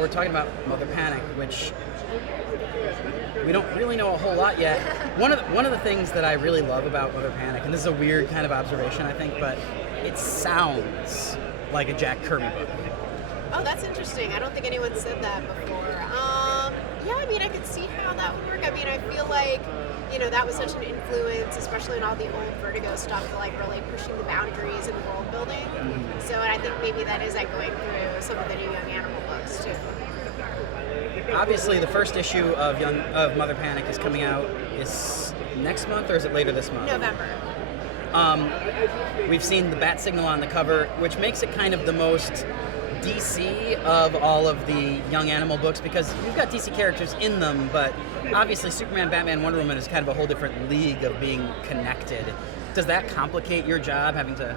we're talking about Mother Panic, which we don't really know a whole lot yet. One of the things that I really love about Mother Panic, and this is a weird kind of observation, I think, but it sounds like a Jack Kirby book. Oh, that's interesting. I don't think anyone said that before. Yeah, I mean, I could see how that would work. I mean, I feel like, that was such an influence, especially in all the old Vertigo stuff, like really pushing the boundaries in world building. Mm-hmm. So, and I think maybe that is going through some of the new Young Animal books too. Obviously, the first issue of Mother Panic is coming out is next month, or is it later this month? November. We've seen the bat signal on the cover, which makes it kind of the most DC of all of the Young Animal books, because you've got DC characters in them, but obviously Superman, Batman, Wonder Woman is kind of a whole different league of being connected. Does that complicate your job, having to...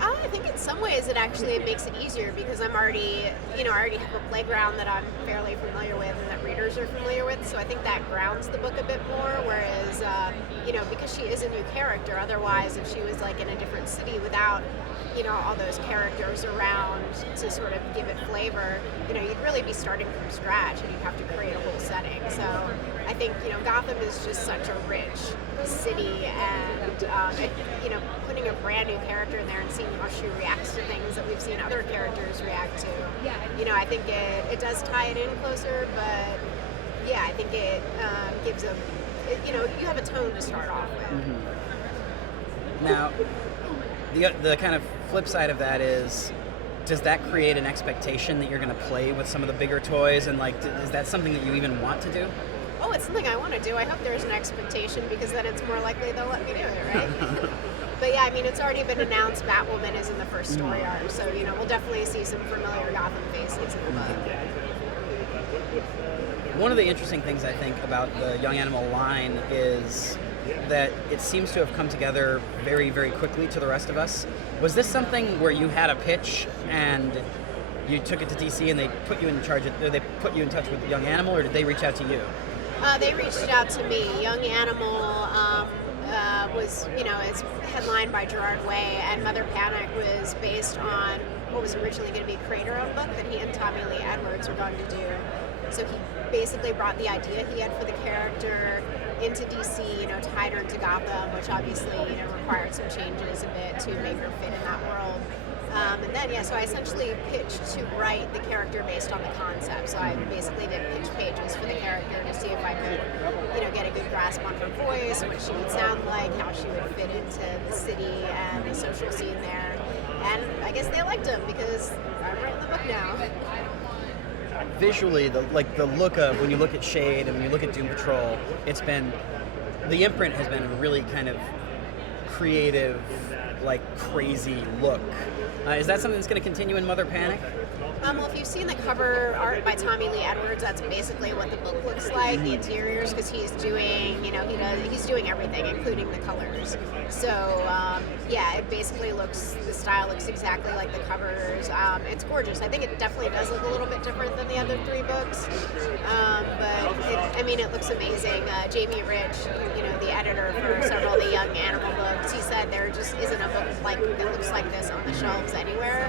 I think in some ways it makes it easier, because I'm already, I already have a playground that I'm fairly familiar with and that readers are familiar with, so I think that grounds the book a bit more, whereas, because she is a new character, otherwise if she was like in a different city without, all those characters around to sort of give it flavor, you'd really be starting from scratch and you'd have to create a whole setting. So I think, Gotham is just such a rich city, and putting a brand new character in there and seeing how she reacts to things that we've seen other characters react to, I think it does tie it in closer, but yeah, I think it gives you have a tone to start off with. Mm-hmm. Now, the kind of flip side of that is, does that create an expectation that you're going to play with some of the bigger toys, and is that something that you even want to do? Oh, it's something I want to do. I hope there's an expectation, because then it's more likely they'll let me do it, right? But yeah, I mean, it's already been announced Batwoman is in the first story arc, so, we'll definitely see some familiar Gotham faces in the book. One of the interesting things I think about the Young Animal line is that it seems to have come together very, very quickly to the rest of us. Was this something where you had a pitch and you took it to DC and they put you in charge they put you in touch with Young Animal, or did they reach out to you? They reached out to me. Young Animal was, it's headlined by Gerard Way, and Mother Panic was based on what was originally going to be a creator-owned book that he and Tommy Lee Edwards were going to do. So he basically brought the idea he had for the character into DC, tied her into Gotham, which obviously, required some changes a bit to make her fit in that world. And then, so I essentially pitched to write the character based on the concept. So I basically did pitch pages for the character to see if I could, get a good grasp on her voice, what she would sound like, how she would fit into the city and the social scene there. And I guess they liked him, because I'm writing the book now. Visually, the look of, when you look at Shade and when you look at Doom Patrol, the imprint has been a really kind of creative, crazy look. Is that something that's going to continue in Mother Panic? Well, if you've seen the cover art by Tommy Lee Edwards, that's basically what the book looks like, the interiors, because he's doing, he's doing everything, including the colors. So, it basically the style looks exactly like the covers. It's gorgeous. I think it definitely does look a little bit different than the other three books. But it looks amazing. Jamie Rich, the editor for several of the Young Animal books, he said there just isn't a book that looks like this on the shelves anywhere,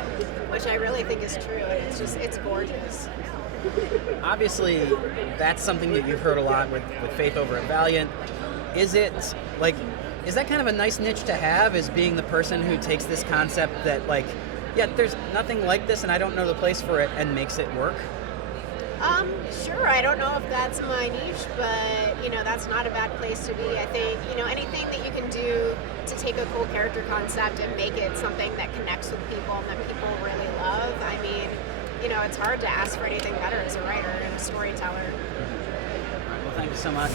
which I really think is true. It's gorgeous. Obviously, that's something that you've heard a lot with Faith over at Valiant. Is that kind of a nice niche to have, is being the person who takes this concept that, there's nothing like this and I don't know the place for it, and makes it work? Sure. I don't know if that's my niche, but, that's not a bad place to be. I think, anything that you can do to take a cool character concept and make it something that connects with people and that people really love. I mean, it's hard to ask for anything better as a writer and a storyteller. Well, thank you so much.